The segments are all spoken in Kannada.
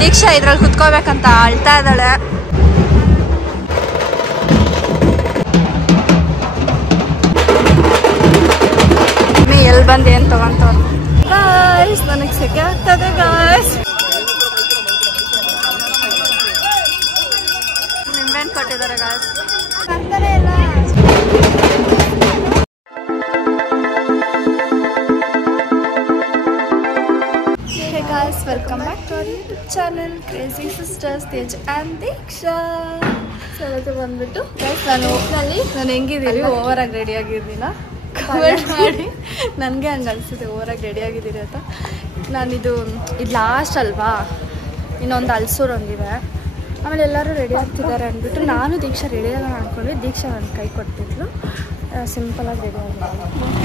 ದೀಕ್ಷಾ ಇದ್ರಲ್ಲಿ ಕುತ್ಕೋಬೇಕಂತ ಅಳ್ತಾ ಇದ್ದಾಳೆ. ಎಲ್ಲಿ ಬಂದು ಏನು ತಗೊಂತವ್ರು ಗಾಯ್ಸ್, ನನಗೆ ಸೆಕೆ ಆಗ್ತದೆ ಗಾಯ್ಸ್. ನಿಂಬೆಹಣ್ಣು ಕೊಟ್ಟಿದ್ದಾರೆ guys. Hey guys, welcome back to our YouTube channel Crazy Sisters Tej and Diksha. ಇವತ್ತು ಬಂದ್ಬಿಟ್ಟು ಗೈಸ್ ನಾನು ಹೆಂಗಿದ್ದೀವಿ, ಓವರಾಗಿ ರೆಡಿ ಆಗಿದ್ದೀನ ಕಮೆಂಟ್ ಮಾಡಿ. ನನಗೆ ಹಂಗೆ ಅನಿಸುತ್ತೆ ಓವರಾಗಿ ರೆಡಿ ಆಗಿದ್ದೀರಿ ಅಂತ. ಇದು ಲಾಸ್ಟ್ ಅಲ್ವಾ, ಇನ್ನೊಂದು ಅಲ್ಸೂರು ಒಂದಿದೆ, ಆಮೇಲೆ ಎಲ್ಲರೂ ರೆಡಿ ಆಗ್ತಿದ್ದಾರೆ ಅಂದ್ಬಿಟ್ಟು ನಾನು ದೀಕ್ಷಾ ರೆಡಿ ಆಗೋಣ ಅಂದ್ಕೊಂಡ್ವಿ. ದೀಕ್ಷಾ ನನ್ನ ಕೈ ಕೊಡ್ತಿದ್ರು, ಸಿಂಪಲಾಗಿ ರೆಡಿ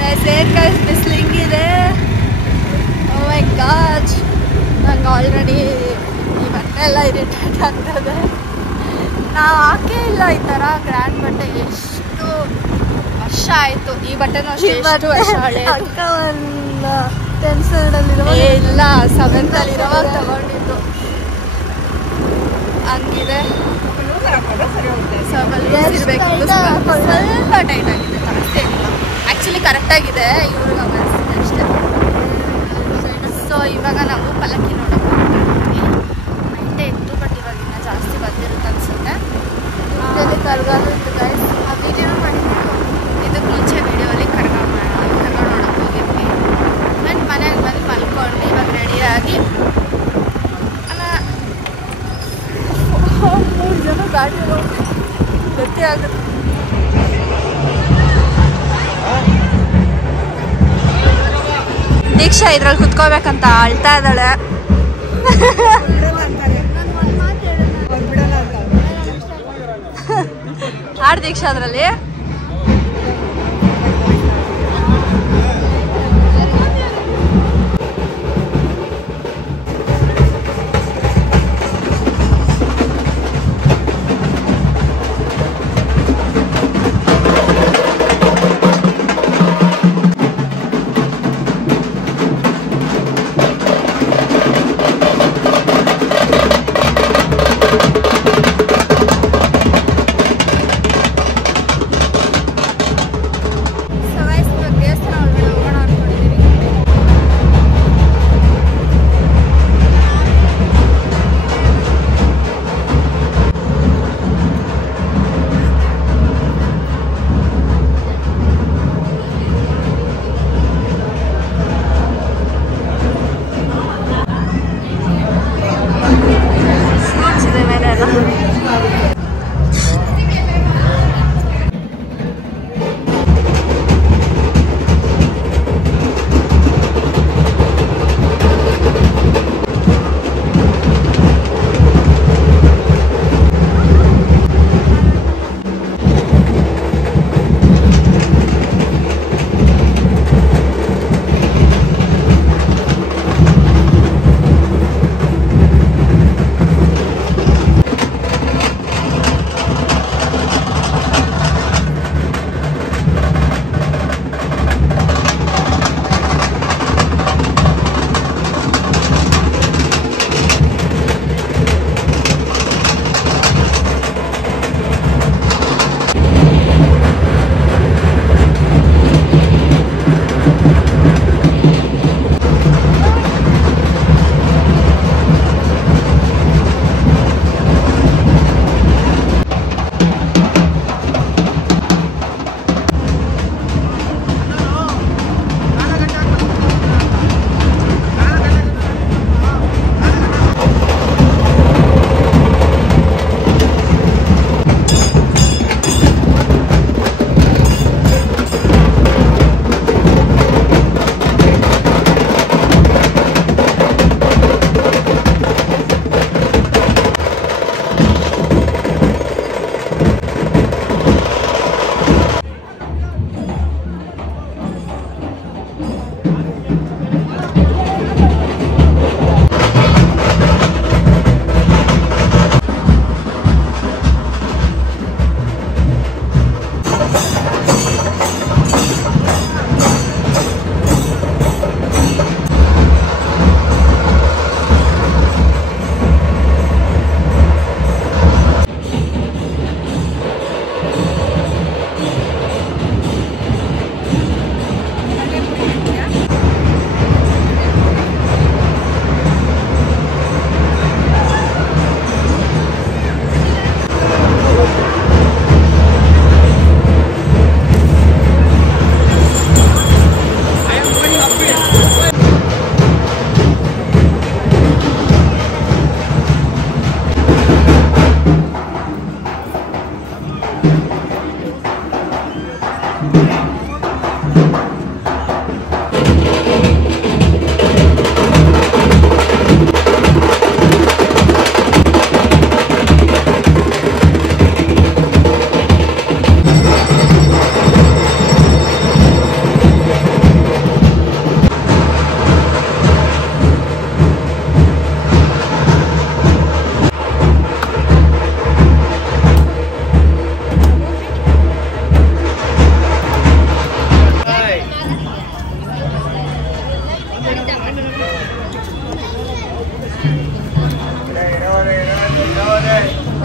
ಆಗಿದ್ದೆ. ಬಿಸಿಲು ಹಿಂಗಿದೆ, ಓ ಮೈ ಗಾಡ್. ನಂಗೆ ಆಲ್ರೆಡಿ ಈ ಬಟ್ಟೆ ಎಲ್ಲ ಇರಿಟೇಟ್ ಆಗ್ತದೆ. ನಾವು ಹಾಕೇ ಇಲ್ಲ ಈ ಥರ ಗ್ರ್ಯಾಂಡ್ ಬಟ್ಟೆ. ಎಷ್ಟು ವರ್ಷ ಆಯಿತು ಈ ಬಟ್ಟೆನೂ ಅಷ್ಟೇ. ಎಷ್ಟು ವರ್ಷ ಹಳೆ ಅಕ್ಕ, ಒಂದು 10th ಸ್ಟ್ಯಾಂಡರ್ಡಲ್ಲಿರೋ ಇಲ್ಲ 7th ಇರೋವಾಗ ತಗೊಂಡಿದ್ದು. ಹಂಗಿದೆ, ಇರಬೇಕಿತ್ತು. ಸ್ವಲ್ಪ ಟೈಟ್ ಆಗಿದೆ, ಕರೆಕ್ಟ್ ಏನಿಲ್ಲ. ಆ್ಯಕ್ಚುಲಿ ಕರೆಕ್ಟಾಗಿದೆ, ಇವ್ರಿಗೆ ಅನಿಸುತ್ತೆ ಅಷ್ಟೇ. ಸೊ ಇವಾಗ ನಾವು ಪಲ್ಲಕ್ಕಿ ನೋಡೋಕೆ ಹೋಗ್ತೀವಿ. ನೈಟೇ ಇತ್ತು, ಬಟ್ ಇವಾಗ ಇನ್ನೂ ಜಾಸ್ತಿ ಬಂದಿರುತ್ತೆ ಅನಿಸುತ್ತೆ. ಕರ್ಗಾಲು ಇತ್ತು ಗೈಸ್, ಆ ವೀಡಿಯೋ ಮಾಡಿದ್ದು. ಇದಕ್ಕೆ ಮುಂಚೆ ವೀಡಿಯೋಲ್ಲಿ ಕರ್ಗ ನೋಡೋಕೆ ಹೋಗಿದ್ವಿ. ಬಟ್ ಮನೆಗೆ ಬಂದು ಮಲ್ಕೊಂಡು ಇವಾಗ ರೆಡಿಯಾಗಿ 3 ಜನ ಗಾಡಿ ಗಟ್ಟಿ ಆಗುತ್ತೆ. ದೀಕ್ಷಾ ಇದ್ರಲ್ಲಿ ಕುತ್ಕೋಬೇಕಂತ ಅಳ್ತಾ ಇದ್ದಾಳೆ. ಆಡ್ ದೀಕ್ಷಾ ಅದರಲ್ಲಿ.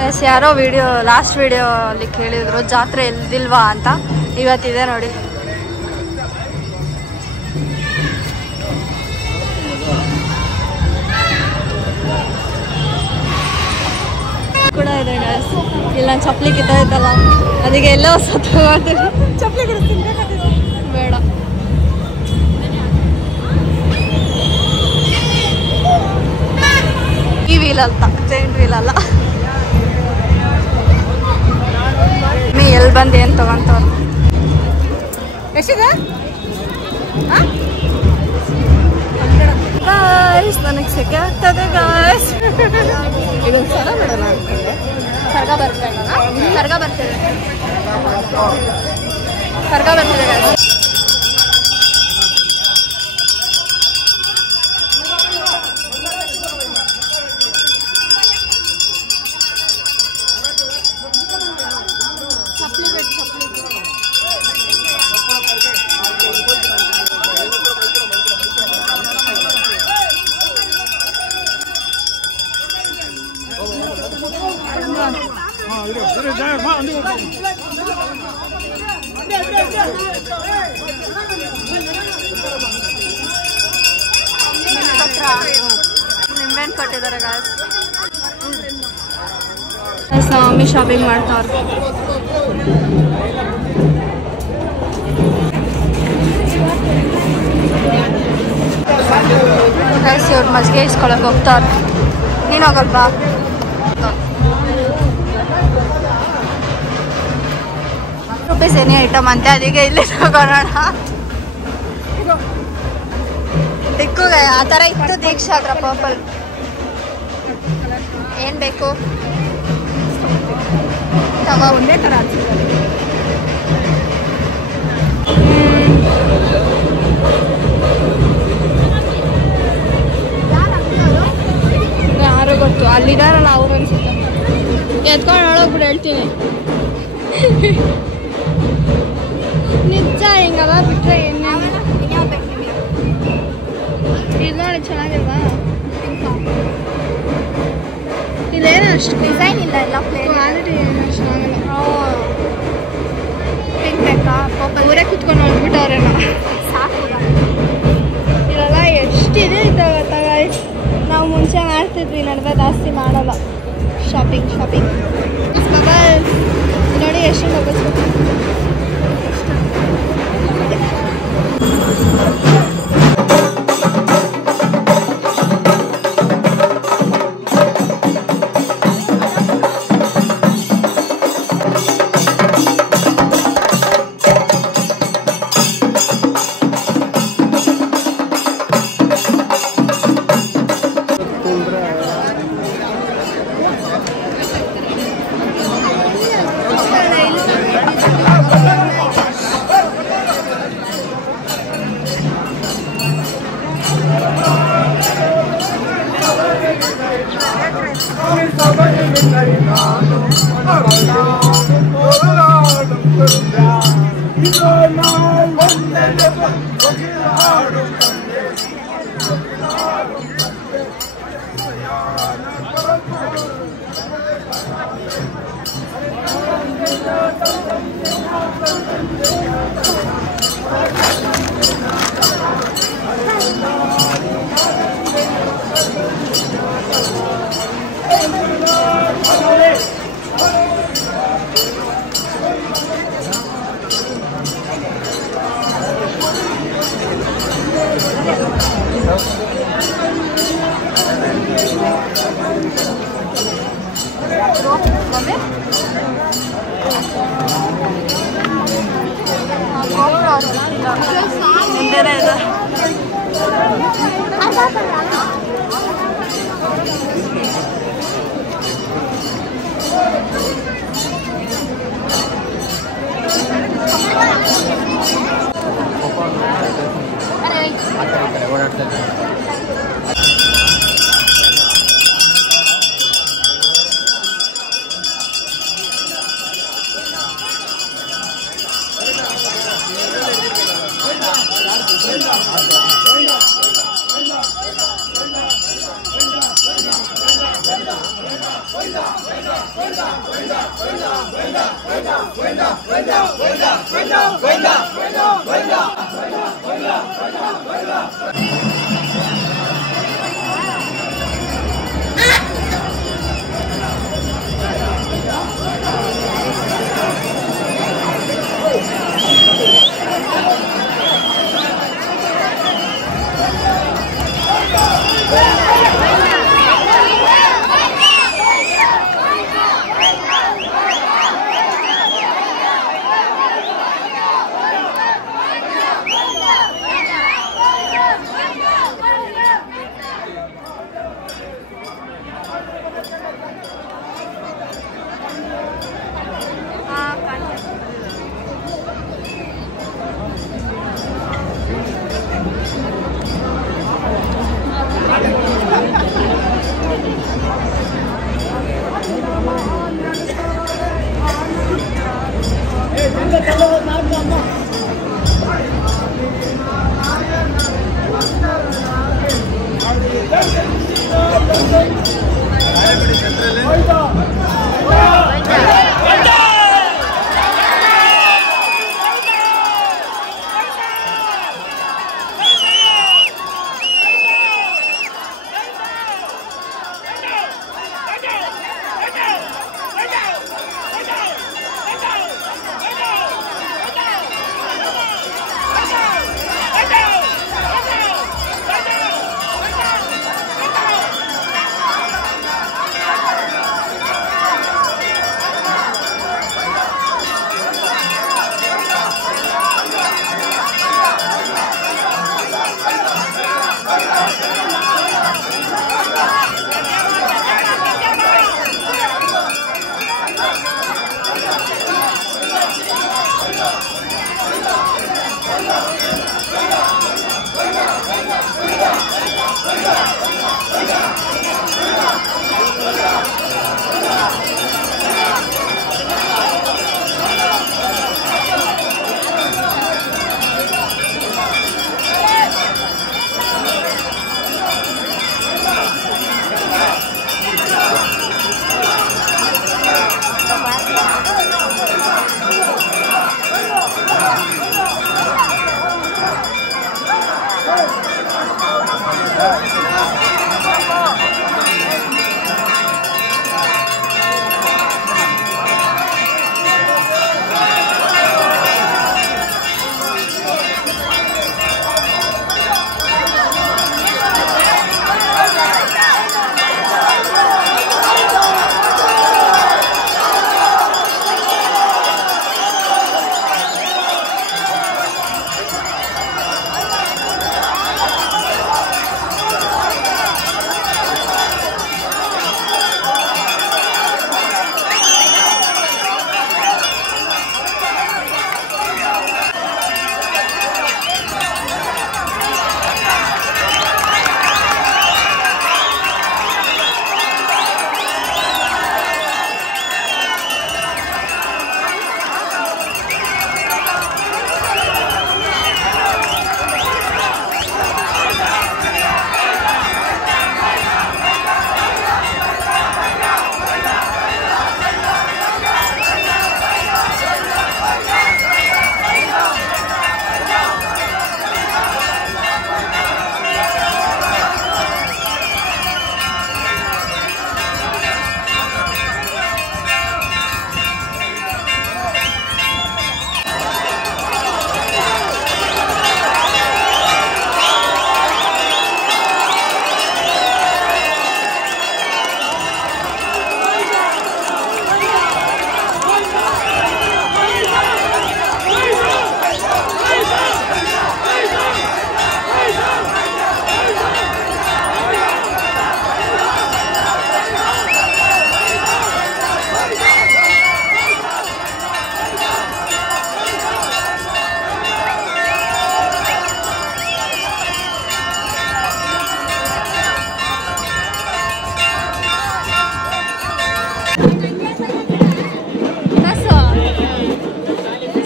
ಎಸ್ ಯಾರೋ ವಿಡಿಯೋ ಲಾಸ್ಟ್ ವಿಡಿಯೋ ಅಲ್ಲಿ ಕೇಳಿದ್ರು ಜಾತ್ರೆ ಇಲ್ದಿಲ್ವಾ ಅಂತ. ಇವತ್ತಿದೆ ನೋಡಿ. ಕೂಡ ಇದೆ ಗೈಸ್. ಇಲ್ಲ ನಾನು ಚಪ್ಪಲಿ ಕಿತ್ತೋಯ್ತಲ್ಲ ಅದಕ್ಕೆ ಎಲ್ಲೋ ಸತ್ತು ಮಾಡ್ತೀನಿ. ಚಪ್ಪಲಿ ಕೊಡಿಸ್ತೀನಿ ಬೇಡ. ಈ ವೀಲ್ ಅಲ್ಲ, ಜೈಂಟ್ ವೀಲ್ ಅಲ್ಲ. ಎಲ್ಲಿ ಬಂದು ಏನು ತಗೊಂತವ್ರು? ಎಷ್ಟಿದೆ ಗಾಯ್ಸ್? ನನಗೆ ಸೆಕೆ ಆಗ್ತದೆ ಗಾಯ್ಸ್. ಇದೊಂದು ಸಲ ಬಿಡೋಣ. ಕರ್ಗ ಬರ್ತಿದೆ ಕರ್ಗ ಬರ್ತಿದೆ ಕರ್ಗ ಬರ್ತಿದೆ ಗಾಯ್ಸ್. ನಿಂಬೆಹಣ್ಣು ಕೊಟ್ಟಿದ್ದಾರೆ ಗಾಯ್ಸ್. ನಮ್ಮ ಮಮ್ಮಿ ಶಾಪಿಂಗ್ ಮಾಡ್ತಾವ್ರು. ಗೈಸ್ ಇವ್ರು ಮಜ್ಜಿಗೆ ಇಸ್ಕೊಳಕ್ಕೆ ಹೋಗ್ತಾವ್ರು. ನೀನು ಹೋಗಲ್ವಾ? ರುಪೀಸ್ ಏನೇ ಐಟಮ್ ಅಂತೆ, ಅದಕ್ಕೆ ಇಲ್ಲಿ ತಗೊಳ್ಳೋಣ. ಡಿಕ್ಕುಗೆ ಆ ಥರ ಇತ್ತು ದೀಕ್ಷಾ ಹತ್ರ ಪರ್ಪಲ್. ಏನು ಬೇಕು ತಗೋ. ಒಂದೇ ಥರ ಯಾರು ಗೊತ್ತು, ಅಲ್ಲಿದಾರಲ್ಲ ಅವ್ರು ಅನ್ಸುತ್ತೆ. ಎತ್ಕೊಂಡು ನೋಡೋಗ್ಬಿಟ್ಟು ಹೇಳ್ತೀನಿ. ನಿಜ ಹಿಂಗಲ್ಲ ಬಿಟ್ರೆ ಏನು ಇದು ನೋಡಿ ಚೆನ್ನಾಗಿಲ್ವಾ? ಇಲ್ಲೇನು ಅಷ್ಟು ಡಿಸೈನ್ ಇಲ್ಲ, ಎಲ್ಲ ಕ್ವಾಲಿಟಿ ಏನು ಅಷ್ಟು ಚೆನ್ನಾಗಿಲ್ಲ. ಪಿಂಕ್ ಬೇಕಾ? ಪರ್ಪಲ್ ಊರೇ ಕುತ್ಕೊಂಡು ನೋಡ್ಬಿಟ್ಟವ್ರೇನೋ ಸಾಕು. ಇಲ್ಲೆಲ್ಲ ಎಷ್ಟಿದೆ ಇದ್ದಾಗತ್ತ ಗೈಸ್. ನಾವು ಮುಂಚೆ ಮಾಡ್ತಿದ್ವಿ, ನಡುವೆ ಜಾಸ್ತಿ ಮಾಡಲ್ಲ. ಶಾಪಿಂಗ್ ಬಬಲ್ಸ್ ನೋಡಿ ಎಷ್ಟು ಬಬಲ್ಸ್. ಮುಂದೆನೇ ಇದೆ.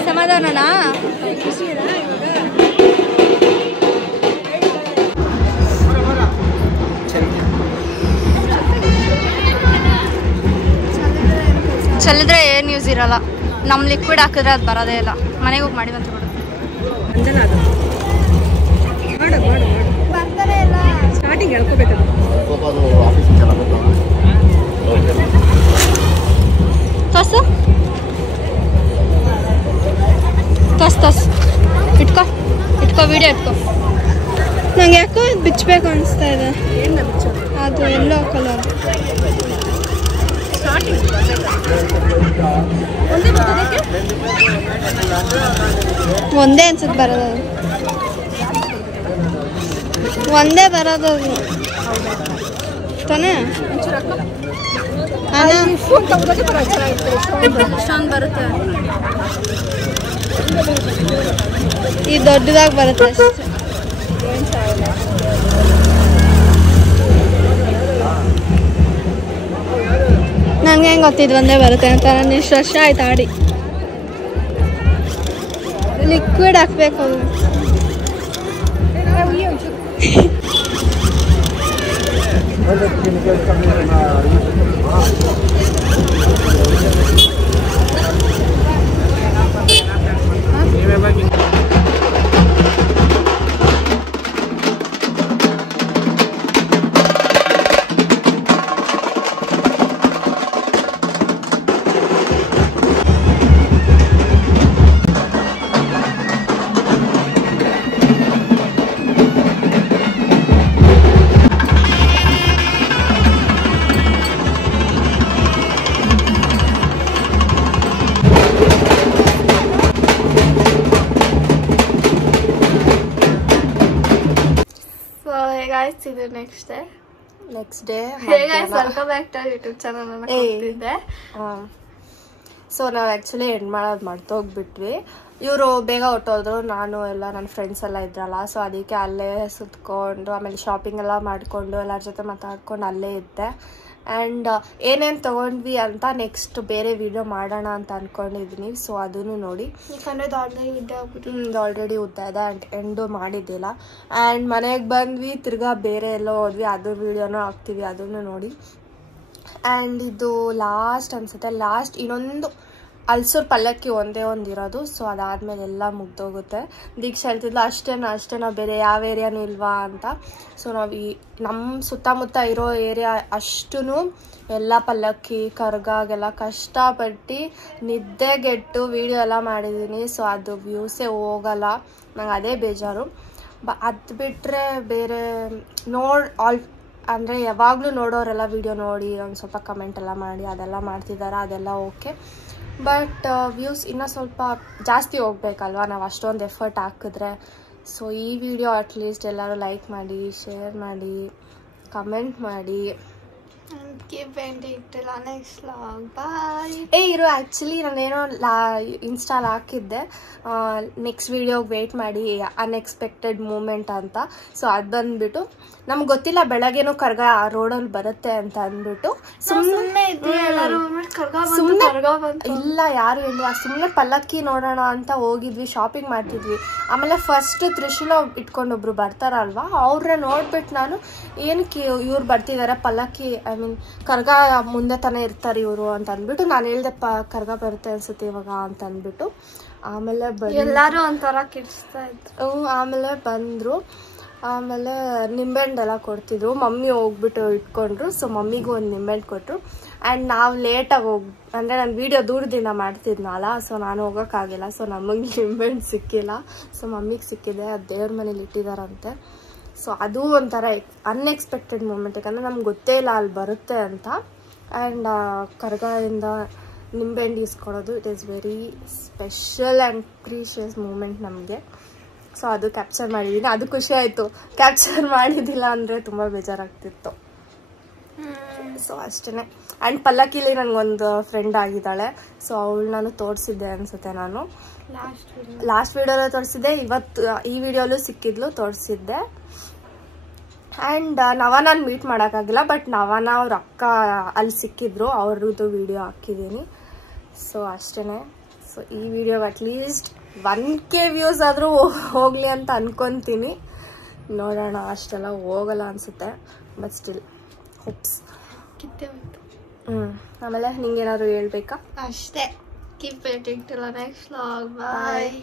ಸಮಾಧಾನನಾ? ಚಲಿದ್ರೆ ಏನು ಯೂಸ್ ಇರಲ್ಲ. ನಮ್ಮ ಲಿಕ್ವಿಡ್ ಹಾಕಿದ್ರೆ ಅದು ಬರೋದೇ ಇಲ್ಲ. ಮನೆಗೆ ಹೋಗಿ ಮಾಡಿ ಬಂತು ಬಿಡು. ಬರ್ತಾನೆ ಇಲ್ಲ. ಸ್ಟಾರ್ಟಿಂಗ್ ಹೇಳ್ಕೋಬೇಕು. ತೋರ್ಸು ತೋರ್ಸು ಇಟ್ಕೋ ವಿಡಿಯೋ ಇಟ್ಕೋ. ನಂಗೆ ಯಾಕೋ ಇದು ಬಿಚ್ಚಬೇಕು ಅನಿಸ್ತಾ ಇದೆ. ಅದು ಎಲ್ಲೋ ಕಲರ್. ಒಂದೇ ಅನ್ಸುತ್ತೆ ಬರೋದು. ಒಂದೇ ಬರೋದು ತಾನೇ. ಇಷ್ಟೊಂದು ಬರುತ್ತೆ. ಈ ದೊಡ್ಡದಾಗಿ ಬರುತ್ತೆ ಅಷ್ಟೇ. ನಂಗೆ ಹೆಂಗೆ ಗೊತ್ತಿದ್ದು ಒಂದೇ ಬರುತ್ತೆ ಅಂತ. ನಾನು ಇಷ್ಟು ವರ್ಷ ಆಯ್ತು ಆಡಿ. ಲಿಕ್ವಿಡ್ ಹಾಕ್ಬೇಕು. ಅದು ಇದು next day welcome back to YouTube channel ಅನ್ನ. ಸೊ ನಾವು ಆ್ಯಕ್ಚುಲಿ ಎಂಡ್ ಮಾಡೋದು ಮರ್ತೋಗ್ಬಿಟ್ವಿ. ಇವರು ಬೇಗ ಹೊಟ್ಟೋದ್ರು. ನಾನು ಎಲ್ಲ ನನ್ನ ಫ್ರೆಂಡ್ಸ್ ಎಲ್ಲ ಇದ್ರಲ್ಲ, ಸೊ ಅದಕ್ಕೆ ಅಲ್ಲೇ ಸುತ್ಕೊಂಡು ಆಮೇಲೆ ಶಾಪಿಂಗ್ ಎಲ್ಲ ಮಾಡಿಕೊಂಡು ಎಲ್ಲರ ಜೊತೆ ಮಾತಾಡ್ಕೊಂಡು ಅಲ್ಲೇ ಇದ್ದೆ. ಆ್ಯಂಡ್ ಏನೇನು ತೊಗೊಂಡ್ವಿ ಅಂತ ನೆಕ್ಸ್ಟ್ ಬೇರೆ ವಿಡಿಯೋ ಮಾಡೋಣ ಅಂತ ಅಂದ್ಕೊಂಡಿದ್ದೀನಿ. ಸೊ ಅದನ್ನು ನೋಡಿ. ಯಾಕಂದರೆ ಇದು ಆಲ್ರೆಡಿ ಉದ್ದ ಇದೆ ಆ್ಯಂಡ್ ಎಂಡು ಮಾಡಿದ್ದಿಲ್ಲ. ಆ್ಯಂಡ್ ಮನೆಗೆ ಬಂದ್ವಿ, ತಿರ್ಗಾ ಬೇರೆ ಎಲ್ಲೋ ಹೋದ್ವಿ, ಅದು ವಿಡಿಯೋನೂ ಹಾಕ್ತೀವಿ, ಅದನ್ನು ನೋಡಿ. ಆ್ಯಂಡ್ ಇದು ಲಾಸ್ಟ್ ಅನಿಸುತ್ತೆ. ಲಾಸ್ಟ್ ಇನ್ನೊಂದು ಅಲ್ಸೂರು ಪಲ್ಲಕ್ಕಿ ಒಂದೇ ಒಂದಿರೋದು. ಸೊ ಅದಾದಮೇಲೆ ಎಲ್ಲ ಮುಗ್ದೋಗುತ್ತೆ. ದೀಕ್ಷಾ ಹೇಳ್ತಿದ್ಲು ಅಷ್ಟೇನಾ ಬೇರೆ ಯಾವ ಏರಿಯಾನೂ ಇಲ್ವಾ ಅಂತ. ಸೊ ನಾವು ಈ ನಮ್ಮ ಸುತ್ತಮುತ್ತ ಇರೋ ಏರಿಯಾ ಅಷ್ಟೂ ಎಲ್ಲ ಪಲ್ಲಕ್ಕಿ ಕರ್ಗಾಗೆಲ್ಲ ಕಷ್ಟಪಟ್ಟು ನಿದ್ದೆಗೆಟ್ಟು ವೀಡಿಯೋ ಎಲ್ಲ ಮಾಡಿದ್ದೀನಿ. ಸೊ ಅದು ವ್ಯೂಸೇ ಹೋಗಲ್ಲ, ನಂಗೆ ಅದೇ ಬೇಜಾರು. ಅದು ಬಿಟ್ಟರೆ ಬೇರೆ ಅಂದರೆ ಯಾವಾಗಲೂ ನೋಡೋರೆಲ್ಲ ವೀಡಿಯೋ ನೋಡಿ ಒಂದು ಸ್ವಲ್ಪ ಕಮೆಂಟ್ ಎಲ್ಲ ಮಾಡಿ ಅದೆಲ್ಲ ಮಾಡ್ತಿದ್ದಾರೆ, ಅದೆಲ್ಲ ಓಕೆ. ಬಟ್ ವ್ಯೂಸ್ ಇನ್ನೂ ಸ್ವಲ್ಪ ಜಾಸ್ತಿ ಹೋಗ್ಬೇಕಲ್ವ, ನಾವು ಅಷ್ಟೊಂದು ಎಫರ್ಟ್ ಹಾಕಿದ್ರೆ. ಸೊ ಈ ವಿಡಿಯೋ ಅಟ್ಲೀಸ್ಟ್ ಎಲ್ಲರೂ ಲೈಕ್ ಮಾಡಿ, ಶೇರ್ ಮಾಡಿ, ಕಮೆಂಟ್ ಮಾಡಿ. ಇರು ಆ್ಯಕ್ಚುಲಿ ನಾನೇನೋ ಇನ್ಸ್ಟಾಲ್ ಹಾಕಿದ್ದೆ, ನೆಕ್ಸ್ಟ್ ವಿಡಿಯೋಗೆ ವೆಯ್ಟ್ ಮಾಡಿ ಅನ್ಎಕ್ಸ್ಪೆಕ್ಟೆಡ್ ಮೂಮೆಂಟ್ ಅಂತ. ಸೊ ಅದು ಬಂದ್ಬಿಟ್ಟು ನಮ್ಗೆ ಗೊತ್ತಿಲ್ಲ ಬೆಳಗ್ಗೆನೂ ಕರ್ಗ ರೋಡಲ್ಲಿ ಬರುತ್ತೆ ಅಂತ ಅಂದ್ಬಿಟ್ಟು ಸುಮ್ಮನೆ ಇಲ್ಲ ಯಾರು ಇಲ್ಲ, ಸುಮ್ಮನೆ ಪಲ್ಲಕ್ಕಿ ನೋಡೋಣ ಅಂತ ಹೋಗಿದ್ವಿ, ಶಾಪಿಂಗ್ ಮಾಡ್ತಿದ್ವಿ. ಆಮೇಲೆ ಫಸ್ಟ್ ತ್ರಿಶೂಲ ಇಟ್ಕೊಂಡೊಬ್ರು ಬರ್ತಾರಲ್ವಾ, ಅವ್ರನ್ನ ನೋಡ್ಬಿಟ್ಟು ನಾನು ಏನಕ್ಕೆ ಇವ್ರು ಬರ್ತಿದ್ದಾರೆ ಪಲ್ಲಕ್ಕಿ, ಐ ಮೀನ್ ಕರ್ಗ ಮುಂದೆ ತಾನೇ ಇರ್ತಾರೆ ಇವರು ಅಂತ ಅಂದ್ಬಿಟ್ಟು ನಾನು ಹೇಳ್ದೆ ಕರ್ಗ ಬರುತ್ತೆ ಅನ್ಸುತ್ತೆ ಇವಾಗ ಅಂತ ಅಂದ್ಬಿಟ್ಟು. ಆಮೇಲೆ ಎಲ್ಲರೂ ಒಂಥರ ಕಿಡ್ಸ್ತಾ ಇದ್ರು. ಆಮೇಲೆ ಬಂದರು. ಆಮೇಲೆ ನಿಂಬೆಹಣ್ಣೆಲ್ಲ ಕೊಡ್ತಿದ್ರು. ಮಮ್ಮಿ ಹೋಗ್ಬಿಟ್ಟು ಇಟ್ಕೊಂಡ್ರು. ಸೊ ಮಮ್ಮಿಗೂ ಒಂದು ನಿಂಬೆಹಣ್ಣು ಕೊಟ್ಟರು. ಆ್ಯಂಡ್ ನಾವು ಲೇಟಾಗಿ ಅಂದರೆ ನಾನು ವೀಡಿಯೋ ದೂರದಿಂದ ಮಾಡ್ತಿದ್ನಲ್ಲ, ಸೊ ನಾನು ಹೋಗೋಕ್ಕಾಗಿಲ್ಲ. ಸೊ ನಮಗೆ ನಿಂಬೆಹಣ್ಣು ಸಿಕ್ಕಿಲ್ಲ. ಸೊ ಮಮ್ಮಿಗೆ ಸಿಕ್ಕಿದೆ, ಅದು ದೇವ್ರ ಮನೇಲಿ ಇಟ್ಟಿದ್ದಾರಂತೆ. ಸೊ ಅದು ಒಂಥರ ಅನ್ಎಕ್ಸ್ಪೆಕ್ಟೆಡ್ ಮೂಮೆಂಟ್, ಯಾಕಂದರೆ ನಮ್ಗೆ ಗೊತ್ತೇ ಇಲ್ಲ ಅಲ್ಲಿ ಬರುತ್ತೆ ಅಂತ. ಆ್ಯಂಡ್ ಕರ್ಗದಿಂದ ನಿಂಬೆಹಣ್ಣು ಇಸ್ಕೊಳೋದು it is very special and precious moment ನಮಗೆ. ಸೊ ಅದು ಕ್ಯಾಪ್ಚರ್ ಮಾಡಿದ್ದೀನಿ, ಅದು ಖುಷಿ ಆಯಿತು. ಕ್ಯಾಪ್ಚರ್ ಮಾಡಿದ್ದಿಲ್ಲ ಅಂದರೆ ತುಂಬ ಬೇಜಾರಾಗ್ತಿತ್ತು. ಸೊ ಅಷ್ಟೇ. ಆ್ಯಂಡ್ ಪಲ್ಲಕ್ಕಿಲಿ ನನಗೊಂದು ಫ್ರೆಂಡ್ ಆಗಿದ್ದಾಳೆ. ಸೊ ಅವಳು ನಾನು ತೋರಿಸಿದ್ದೆ ಅನಿಸುತ್ತೆ, ನಾನು ಲಾಸ್ಟ್ ವಿಡಿಯೋಲ್ಲೂ ತೋರಿಸಿದ್ದೆ, ಇವತ್ತು ಈ ವಿಡಿಯೋಲ್ಲೂ ಸಿಕ್ಕಿದ್ಲು, ತೋರಿಸಿದ್ದೆ. ಆ್ಯಂಡ್ ನವನ ಮೀಟ್ ಮಾಡೋಕ್ಕಾಗಿಲ್ಲ, ಬಟ್ ನವನ ಅವ್ರ ಅಕ್ಕ ಅಲ್ಲಿ ಸಿಕ್ಕಿದ್ರು, ಅವ್ರದ್ದು ವಿಡಿಯೋ ಹಾಕಿದ್ದೀನಿ. ಸೊ ಅಷ್ಟೇ. ಸೊ ಈ ವಿಡಿಯೋಗೆ ಅಟ್ಲೀಸ್ಟ್ 1K ವ್ಯೂಸ್ ಆದರೂ ಹೋಗಲಿ ಅಂತ ಅನ್ಕೊತೀನಿ. ನೋಡೋಣ, ಅಷ್ಟೆಲ್ಲ ಹೋಗಲ್ಲ ಅನಿಸುತ್ತೆ, ಬಟ್ ಸ್ಟಿಲ್ ಹೋಪ್ಸ್. ಆಮೇಲೆ ನಿಂಗೇನಾದ್ರು ಹೇಳ್ಬೇಕಾ? ಅಷ್ಟೇ. Keep waiting till our next vlog. Bye.